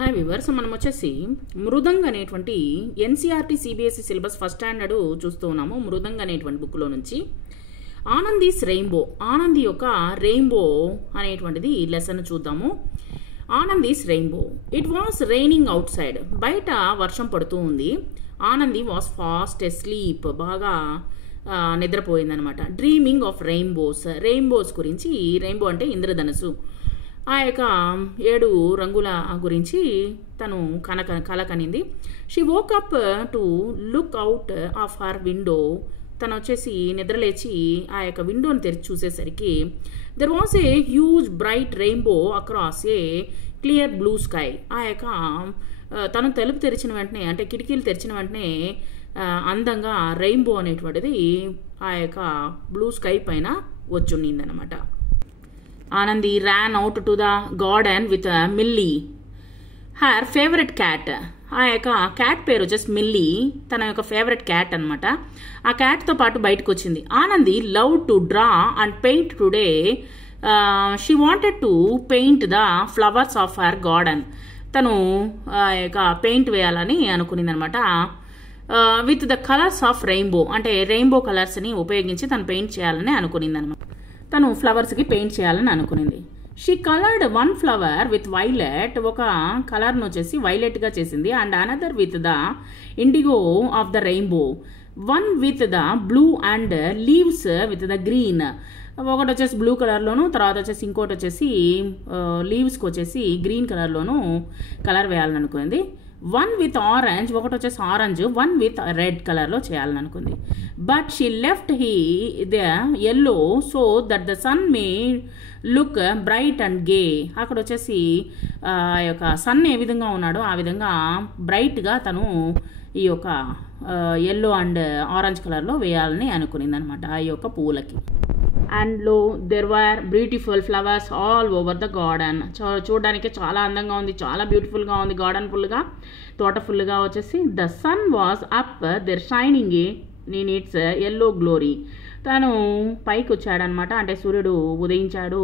Hi viewers, మనం వచ్చేసి మృదంగ్ అనేటువంటి NCERT CBSE syllabus first standard చూస్తూ ఉన్నాము. మృదంగ్ అనేటువంటి బుక్లో నుంచి ఆనందీస్ రెయిన్బో, ఆనంది యొక్క రెయిన్బో అనేటువంటిది లెసన్ చూద్దాము. Anandi's rainbow. It was raining outside. బయట వర్షం పడుతూ ఉంది. ఆనంది వాస్ ఫాస్ట్ ఎస్లీప్, బాగా నిద్రపోయిందనమాట. డ్రీమింగ్ ఆఫ్ రెయిన్బోస్ గురించి. రెయిన్బో అంటే ఇంద్రధనుసు. ఆ యొక్క 7 రంగుల గురించి తను కల కనింది. She woke up to look out of her window. తను వచ్చేసి నిద్రలేచి ఆ యొక్క విండోని తెరిచి చూసేసరికి there was a huge bright rainbow across a clear blue sky. ఆ యొక్క తను తలుపు తెరిచిన వెంటనే, అంటే కిటికీలు తెరిచిన వెంటనే అందంగా రెయిన్బో అనేటువంటిది ఆ యొక్క బ్లూ స్కై పైన వచ్చుండిందనమాట. Anandi ran out to the garden with Millie, her favorite cat. ఆ యొక్క క్యాట్ పేరు వచ్చేసి మిల్లీ, తన యొక్క ఫేవరెట్ క్యాట్ అనమాట. ఆ క్యాట్తో పాటు బయటకు వచ్చింది. Anandi love to draw and paint today. She wanted to paint the flowers of her garden. తను ఆ యొక్క పెయింట్ వేయాలని అనుకునింది అనమాట. With the colours of rainbow, అంటే రెయిన్బో కలర్స్ని ఉపయోగించి తను పెయింట్ చేయాలని అనుకునింది అనమాట. తను ఫ్లవర్స్కి పెయింట్ చేయాలని అనుకునింది. She coloured 1 flower with violet. ఒక కలర్ను వచ్చేసి వైలెట్గా చేసింది. And another with the indigo of the rainbow. 1 with the blue and leaves with the green. ఒకటి వచ్చేసి బ్లూ కలర్లోను, తర్వాత వచ్చేసి ఇంకోటి వచ్చేసి లీవ్స్కి వచ్చేసి గ్రీన్ కలర్లోను కలర్ వేయాలని అనుకుంది. 1 విత్ ఆరెంజ్, ఒకటి వచ్చేసి ఆరెంజ్, 1 విత్ రెడ్ కలర్లో చేయాలని అనుకుంది. But she left the yellow so that the sun may look bright and gay. అక్కడ వచ్చేసి ఆ యొక్క సన్ ఏ విధంగా ఉన్నాడో ఆ విధంగా బ్రైట్గా తను ఈ యొక్క ఎల్లో అండ్ ఆరెంజ్ కలర్లో వేయాలని అనుకునింది అనమాట ఆ యొక్క పువ్వులకి. అండ్ లో there were beautiful flowers all over the garden. చూడడానికి చాలా అందంగా ఉంది, చాలా బ్యూటిఫుల్గా ఉంది గార్డెన్ ఫుల్గా, తోట ఫుల్గా వచ్చేసి. The son was up there shining in it's yellow glory. తను పైకి వచ్చాడనమాట, అంటే సూర్యుడు ఉదయించాడు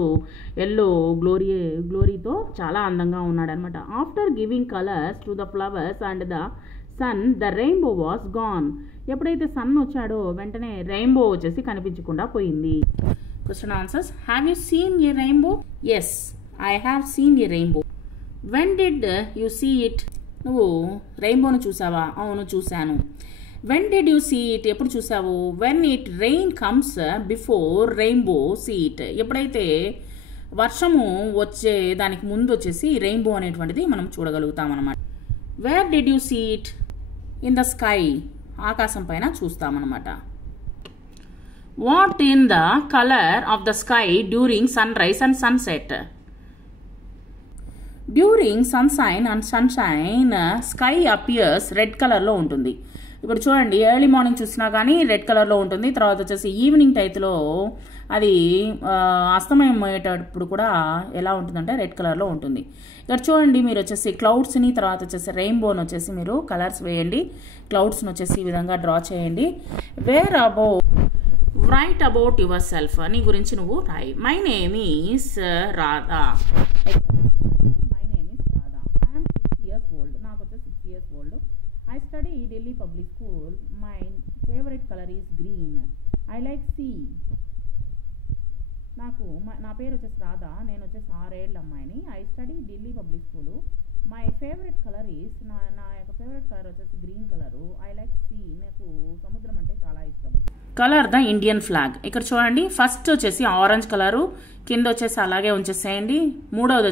ఎల్లో గ్లోరీతో చాలా అందంగా ఉన్నాడనమాట. After giving colours to the flowers and the sun the rainbow was gone. ఎప్పుడైతే సన్ వచ్చాడో వెంటనే రెయిన్బో వచ్చేసి కనిపించకుండా పోయింది. Question answers. Have you seen a rainbow? Yes, I have seen a rainbow. When did you see it? నువ్వు రెయిన్బోను చూసావా? అవును, చూశాను. When did you see it? ఎప్పుడు చూసావు? When it rain comes before rainbow see it. ఎప్పుడైతే వర్షము వచ్చే దానికి ముందు వచ్చేసి రెయిన్బో అనేటువంటిది మనం చూడగలుగుతాం అన్నమాట. Where did you see it? In the sky, ఆకాశం పైన చూస్తామన్నమాట. What in the colour of the sky during sunrise and sunset? During sunshine and sunshine sky appears red కలర్లో ఉంటుంది. ఇప్పుడు చూడండి, ఎర్లీ మార్నింగ్ చూసినా కానీ రెడ్ కలర్లో ఉంటుంది. తర్వాత వచ్చేసి ఈవినింగ్ టైత్లో అది అస్తమయం అయ్యేటప్పుడు కూడా ఎలా ఉంటుందంటే రెడ్ కలర్లో ఉంటుంది. ఇక్కడ చూడండి, మీరు వచ్చేసి క్లౌడ్స్ని, తర్వాత వచ్చేసి రెయిన్బోని వచ్చేసి మీరు కలర్స్ వేయండి. క్లౌడ్స్ని వచ్చేసి ఈ విధంగా డ్రా చేయండి. Write about your self. నీ గురించి నువ్వు రాయి. My name is Radha. నాకు వచ్చేసి 6 years old. I study Delhi Public School. My favorite color is green. I like sea. నా పేరు వచ్చేసి రాధా, నేను వచ్చేసి 6 ఏళ్ళ అమ్మాయిని. I study Delhi public school. My favourite colour is, నా యొక్క ఫేవరెట్ కలర్ వచ్చేసి green colour. I like sea, నాకు సముద్రం అంటే చాలా ఇష్టం. Colour the Indian flag. ఇక్కడ చూడండి, ఫస్ట్ వచ్చేసి ఆరెంజ్ కలరు, కింద వచ్చేసి అలాగే ఉంచేసేయండి. మూడవది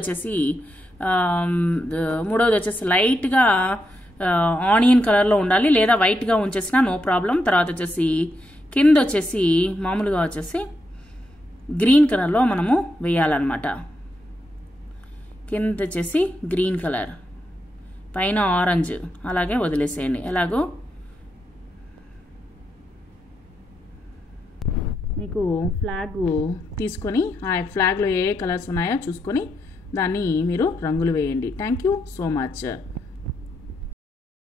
వచ్చేసి లైట్గా ఆనియన్ కలర్లో ఉండాలి, లేదా వైట్గా ఉంచేసినా నో ప్రాబ్లం. తర్వాత వచ్చేసి కింద వచ్చేసి మామూలుగా వచ్చేసి గ్రీన్ కలర్లో మనము వేయాలన్నమాట. కింద వచ్చేసి గ్రీన్ కలర్, పైన ఆరెంజ్, అలాగే వదిలేసేయండి. ఎలాగో మీకు ఫ్లాగ్ తీసుకొని ఆ ఫ్లాగ్లో ఏ కలర్స్ ఉన్నాయో చూసుకొని దాన్ని మీరు రంగులు వేయండి. Thank you so much.